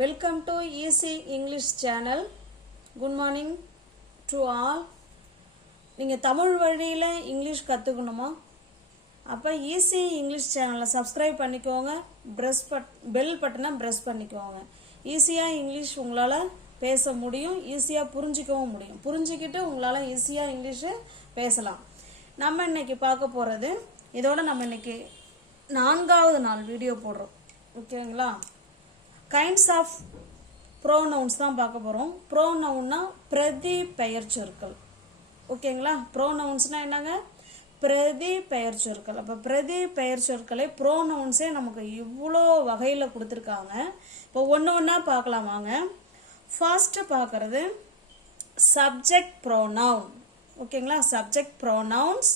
Welcome to easy English channel good morning to all நீங்கள் தமிழ் வழியில் English கற்றுக்கணுமா அப்போ ஈஸி இங்கிலீஷ் சேனலை சப்ஸ்கிரைப் பண்ணிக்கோங்க. ப்ரெஸ் பட் பெல் பட்டனை ப்ரெஸ் பண்ணிக்கோங்க. ஈஸியாக இங்கிலீஷ் உங்களால் பேச முடியும். ஈஸியாக புரிஞ்சிக்கவும் முடியும். புரிஞ்சிக்கிட்டு உங்களால் ஈஸியாக இங்கிலீஷு பேசலாம். நம்ம இன்னைக்கு பார்க்க போகிறது இதோட நம்ம இன்னைக்கு நான்காவது நாள் வீடியோ போடுறோம். ஓகேங்களா கைண்ட்ஸ் ஆஃப் ப்ரோனவுன்ஸ் தான் பார்க்க போகிறோம் ப்ரோனவுன்னா பிரதி பெயர் சொற்கள் ஓகேங்களா? ப்ரோனவுன்ஸ்னால் என்னங்க? பிரதி பெயர் சொற்கள் அப்போ பிரதி பெயர் சொற்களை ப்ரோனவுன்ஸே நமக்கு இவ்வளோ வகையில் கொடுத்துருக்காங்க. இப்போ ஒன்று ஒன்றா பார்க்கலாம் வாங்க. ஃபர்ஸ்ட்டு பார்க்குறது சப்ஜெக்ட் ப்ரோனவுன் ஓகேங்களா? சப்ஜெக்ட் ப்ரோனவுன்ஸ்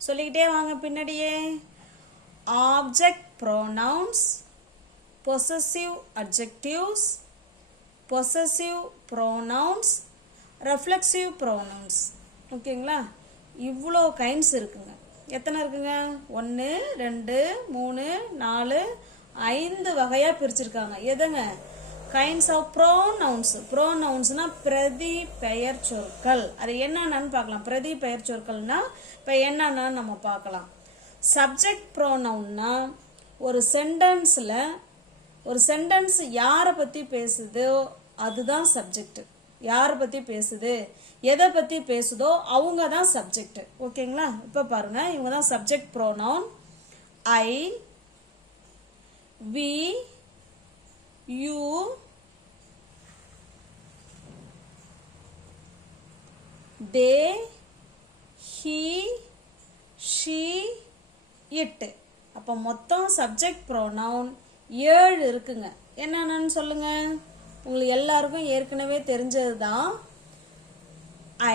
சொல்லிக்கிட்டே வாங்க பின்னாடியே. Object pronouns possessive adjectives possessive pronouns reflexive pronouns. ஓகேங்களா? இவ்வளோ கைண்ட்ஸ் இருக்குங்க. எத்தனை இருக்குங்க? ஒன்று ரெண்டு மூணு நாலு ஐந்து வகையாக பிரிச்சிருக்காங்க. எதுங்க? கைண்ட்ஸ் ஆஃப் ப்ரோனவுன்ஸ் ப்ரோனவுன்ஸ்னால் பிரதி பெயர் சொற்கள். அது என்னென்னு பார்க்கலாம். பிரதி பெயர் சொற்கள்னா இப்போ என்னென்னு நம்ம பார்க்கலாம். சப்ஜெக்ட் ப்ரோனவுன்னா ஒரு சென்டென்ஸில் ஒரு சென்டென்ஸ் யாரை பற்றி பேசுதோ? அதுதான் சப்ஜெக்ட் யாரை பற்றி பேசுது? எதை பற்றி பேசுதோ அவங்க தான் சப்ஜெக்ட் ஓகேங்களா? இப்போ பாருங்க. இவங்க தான் subject pronoun I we you they he she it அப்போ மொத்தம் சப்ஜெக்ட் ப்ரோனவுன் ஏழு இருக்குங்க. என்னென்னு சொல்லுங்க. உங்களுக்கு எல்லாருக்கும் ஏற்கனவே தெரிஞ்சது தான்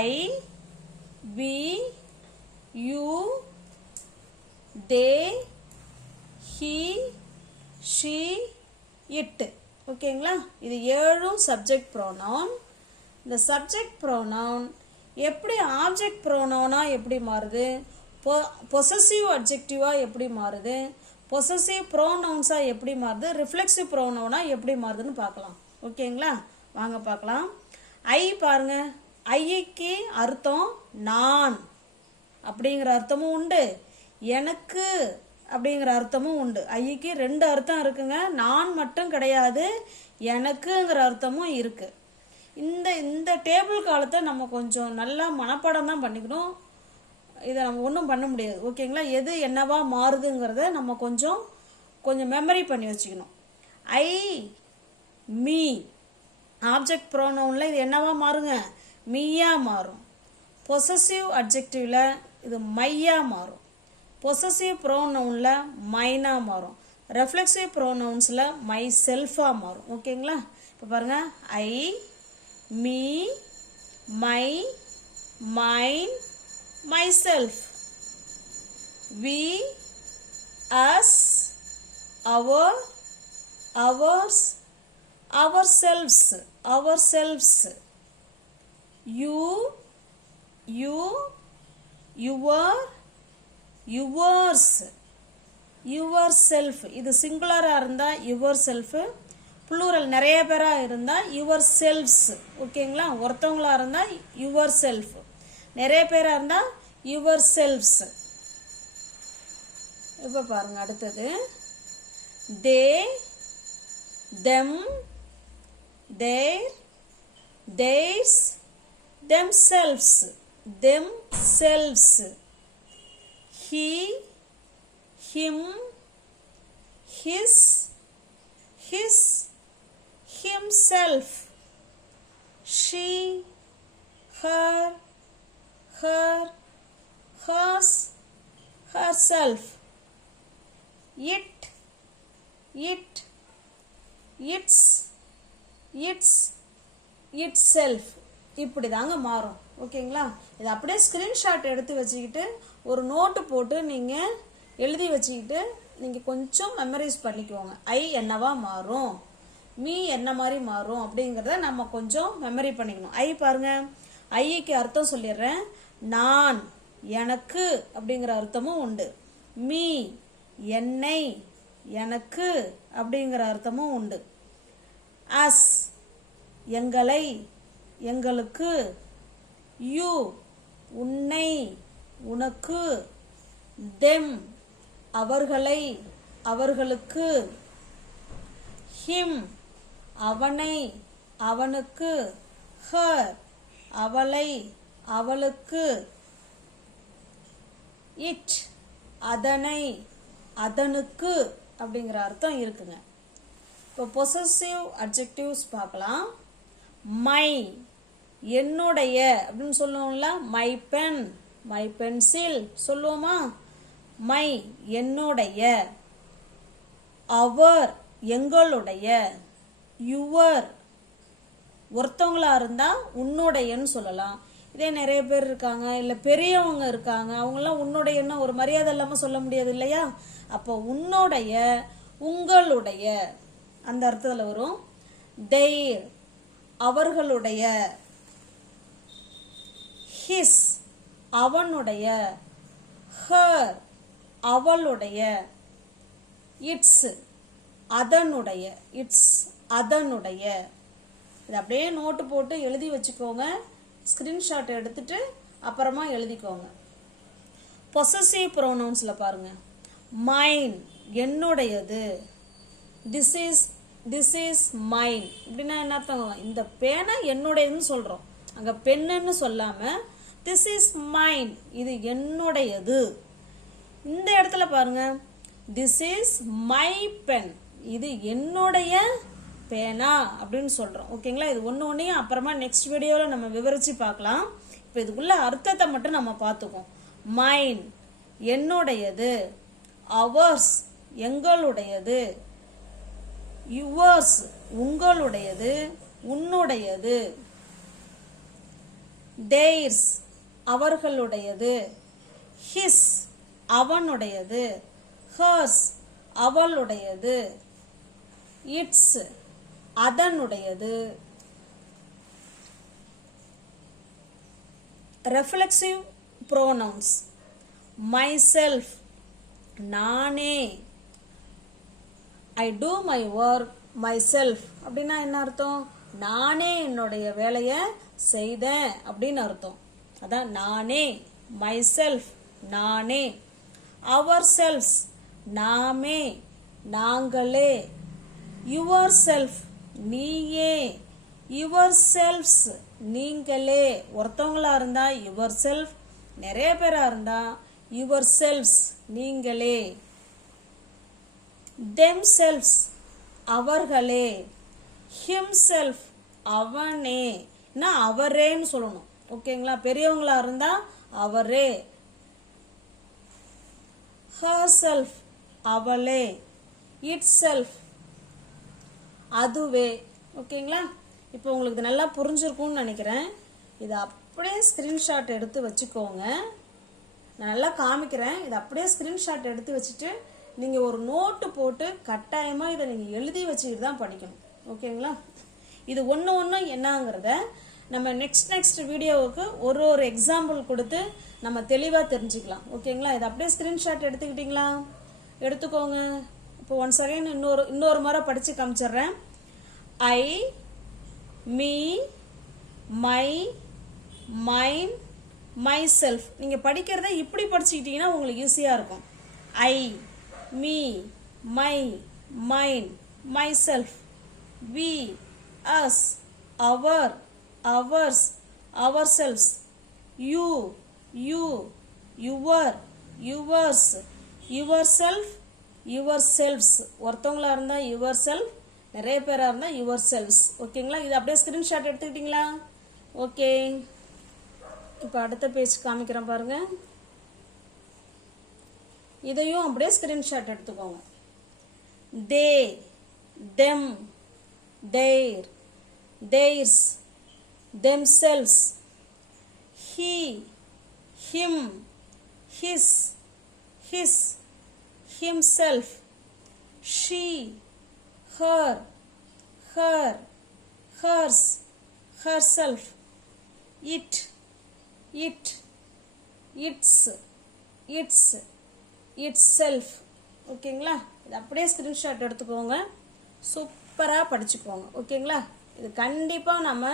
I we you they he she it ஓகேங்களா? இது ஏழும் சப்ஜெக்ட் ப்ரோனவுன் இந்த சப்ஜெக்ட் ப்ரோனவுன் எப்படி ஆப்ஜெக்ட் ப்ரோனவுனா எப்படி மாறுது? பொ பொசசிவ் அப்ஜெக்டிவாக எப்படி மாறுது? பொசசிவ் ப்ரோனவுன்ஸாக எப்படி மாறுது? ரிஃப்ளெக்சிவ் ப்ரோனவுனாக எப்படி மாறுதுன்னு பார்க்கலாம். ஓகேங்களா? வாங்க பார்க்கலாம். ஐ பாருங்க. ஐக்கு அர்த்தம் நான் அப்படிங்கிற அர்த்தமும் உண்டு. எனக்கு அப்படிங்கிற அர்த்தமும் உண்டு. ஐக்கு ரெண்டு அர்த்தம் இருக்குங்க. நான் மட்டும் கிடையாது. எனக்குங்கிற அர்த்தமும் இருக்குது இந்த இந்த டேபிள் காலத்தை நம்ம கொஞ்சம் நல்லா மனப்பாடம் தான் பண்ணிக்கணும். இதை நம்ம ஒன்றும் பண்ண முடியாது. ஓகேங்களா? எது என்னவா மாறுதுங்கிறத நம்ம கொஞ்சம் கொஞ்சம் மெமரி பண்ணி வச்சுக்கணும். ஐ மீ ஆப்ஜெக்ட் ப்ரோனவுனில் இது என்னவா மாறுங்க? மீயாக மாறும். பொசசிவ் அப்ஜெக்டிவில் இது மையாக மாறும். பொசசிவ் ப்ரோனவுனில் மைனாக மாறும். ரெஃப்ளெக்சிவ் ப்ரோனவுன்ஸில் மை செல்ஃபாக மாறும். ஓகேங்களா? இப்போ பாருங்கள் I me my mine myself. We us our ours ourselves ourselves. You you your yours yourself. இது சிங்குலராக இருந்தால் யுவர் செல்ஃபு ப்ளூரல் நிறைய பேராக இருந்தால் யுவர் செல்ஃப்ஸ் ஓகேங்களா ஒருத்தவங்களாக இருந்தால் யுவர் செல்ஃப் நிறைய பேராக இருந்தால் யுவர் செல்ஃப்ஸ் இப்போ பாருங்க அடுத்தது. They them their theirs themselves themselves he him his his himself she her her, hers, herself. It, it, its, its, itself. இப்படி தாங்க மாறும். ஓகேங்களா? இது அப்படியே ஸ்க்ரீன்ஷாட் எடுத்து வச்சுக்கிட்டு ஒரு நோட்டு போட்டு நீங்கள் எழுதி வச்சுக்கிட்டு நீங்கள் கொஞ்சம் மெமரைஸ் பண்ணிக்கோங்க. ஐ என்னவா மாறும்? மீ என்ன மாதிரி மாறும்? அப்படிங்கிறத நம்ம கொஞ்சம் மெமரி பண்ணிக்கணும். ஐ பாருங்க. ஐக்கு அர்த்தம் சொல்லிடுறேன். நான் எனக்கு அப்படிங்கிற அர்த்தமும் உண்டு. மீ என்னை எனக்கு அப்படிங்கிற அர்த்தமும் உண்டு. அஸ் எங்களை எங்களுக்கு. யூ உன்னை உனக்கு. தெம் அவர்களை அவர்களுக்கு. ஹிம் அவனை அவனுக்கு. ஹர் அவளை. அவளுக்கு இட் அதனை அதனுக்கு அப்படிங்கிற அர்த்தம் இருக்குங்க. இப்போ பொசசிவ் அட்ஜெக்டிவ்ஸ் பார்க்கலாம். மை என்னுடைய அப்படின்னு சொல்லுவோம்ல மை பென் மை பென்சில் சொல்லுவோமா? மை என்னுடைய. அவர் எங்களுடைய. யுவர் ஒருத்தவங்களா இருந்தா உன்னுடையன்னு சொல்லலாம். இதே நிறைய பேர் இருக்காங்க இல்லை பெரியவங்க இருக்காங்க அவங்களாம் உன்னோட எண்ணம் ஒரு மரியாதை இல்லாமல் சொல்ல முடியாது இல்லையா? அப்போ உன்னுடைய உங்களுடைய அந்த அர்த்தத்தில் வரும் தெய்ர் அவர்களுடைய ஹிஸ் அவனுடைய ஹர் அவளுடைய இட்ஸ் அதனுடைய இட்ஸ் அதனுடைய. இது அப்படியே நோட்டு போட்டு எழுதி வச்சுக்கோங்க. ஸ்க்ரீன்ஷாட் எடுத்துட்டு அப்புறமா எழுதிக்கோங்க. பொசசிவ் ப்ரோனவுன்ஸில் பாருங்கள் மைன் என்னுடையது. This is this is mine அப்படின்னா என்ன அர்த்தம் இந்த பேனை என்னுடையதுன்னு சொல்கிறோம் அங்கே பெண்ணுன்னு சொல்லாமல் திஸ் இஸ் மைன் இது என்னுடையது. இந்த இடத்துல பாருங்க. திஸ் இஸ் மை பென் இது என்னுடைய பேனா அப்படின்னு சொல்கிறோம் ஓகேங்களா? இது ஒன்று ஒன்றையும் அப்புறமா நெக்ஸ்ட் வீடியோவில் நம்ம விவரித்து பார்க்கலாம். இப்போ இதுக்குள்ள அர்த்தத்தை மட்டும் நம்ம பார்த்துக்குவோம். மைன் என்னுடையது அவர்ஸ் எங்களுடையது யுவர்ஸ் உங்களுடையது உன்னுடையது தேர்ஸ் அவர்களுடையது ஹிஸ் அவனுடையது ஹர்ஸ் அவளுடையது இட்ஸ் அதனுடையது. ரெஃப்ளெக்சிவ் ப்ரோனவுன்ஸ் மை செல்ஃப் நானே. I do my work myself அப்படின்னா என்ன அர்த்தம்? நானே என்னுடைய வேலையை செய்தேன் அப்படின்னு அர்த்தம். அதான் நானே. மை செல்ஃப் நானே. அவர் செல்ஃப்ஸ் நாமே. நாங்களே. யுவர் செல்ஃப் நீயே யுவர் செல்ஃப்ஸ் நீங்களே. ஒருத்தவங்களா இருந்தா யுவர் செல்ஃப் நிறைய பேரா இருந்தா யுவர் செல்ஃப்ஸ் நீங்களே. தெம் செல்ஃப்ஸ் அவர்களே. ஹிம் செல்ஃப் அவனே. நான் அவரேன்னு சொல்லணும். ஓகேங்களா பெரியவங்களா இருந்தா அவரே. ஹர் செல்ஃப் அவளே. இட் செல்ஃப் அதுவே. ஓகேங்களா? இப்போ உங்களுக்கு இது நல்லா புரிஞ்சிருக்கும்னு நினைக்கிறேன். இதை அப்படியே ஸ்க்ரீன்ஷாட் எடுத்து வச்சுக்கோங்க. நான் நல்லா காமிக்கிறேன். இதை அப்படியே ஸ்க்ரீன்ஷாட் எடுத்து வச்சுட்டு நீங்கள் ஒரு நோட்டு போட்டு கட்டாயமாக இதை நீங்கள் எழுதி வச்சுக்கிட்டு தான் படிக்கணும். ஓகேங்களா? இது ஒன்று ஒன்று என்னங்கிறத நம்ம நெக்ஸ்ட் நெக்ஸ்ட் வீடியோவுக்கு ஒரு ஒரு எக்ஸாம்பிள் கொடுத்து நம்ம தெளிவாக தெரிஞ்சுக்கலாம். ஓகேங்களா? இதை அப்படியே ஸ்க்ரீன்ஷாட் எடுத்துக்கிட்டிங்களா? எடுத்துக்கோங்க. இப்போ ஒன் செகண்ட் இன்னொரு இன்னொரு முறை படித்து காமிச்சிடுறேன். I me my mine myself நீங்கள் படிக்கிறத இப்படி படிச்சுக்கிட்டீங்கன்னா உங்களுக்கு ஈஸியாக இருக்கும். I me my mine myself we us our ours ourselves you you your yours yourself yourselves ஒருத்தவங்களா இருந்தால் யுவர் செல்ஃப் நிறைய பேராக இருந்தால் யுவர் செல்ஸ் ஓகேங்களா? இது அப்படியே ஸ்க்ரீன்ஷாட் எடுத்துக்கிட்டிங்களா? ஓகே. இப்போ அடுத்த பேஜ் காமிக்கிறேன் பாருங்க. இதையும் அப்படியே ஸ்க்ரீன்ஷாட் எடுத்துக்கோங்க. They them their them themselves he him his his himself she her her hers herself it it its its itself. ஓகேங்களா? இது அப்படியே ஸ்க்ரீன்ஷாட் எடுத்துக்கோங்க. சூப்பராக படிச்சுக்கோங்க. ஓகேங்களா? இது கண்டிப்பாக நம்ம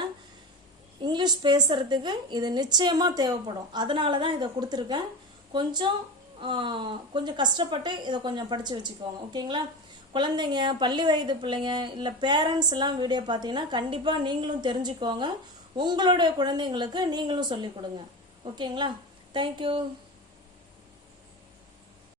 இங்கிலீஷ் பேசுகிறதுக்கு இது நிச்சயமாக தேவைப்படும். அதனால தான் இதை கொடுத்துருக்கேன். கொஞ்சம் கொஞ்சம் கஷ்டப்பட்டு இதை கொஞ்சம் படித்து வச்சுக்கோங்க ஓகேங்களா? குழந்தைங்க பள்ளி வயது பிள்ளைங்க இல்லை பேரண்ட்ஸ் எல்லாம் வீடியோ பார்த்தீங்கன்னா கண்டிப்பாக நீங்களும் தெரிஞ்சுக்கோங்க. உங்களுடைய குழந்தைங்களுக்கு நீங்களும் சொல்லிக் கொடுங்க ஓகேங்களா? தேங்க்யூ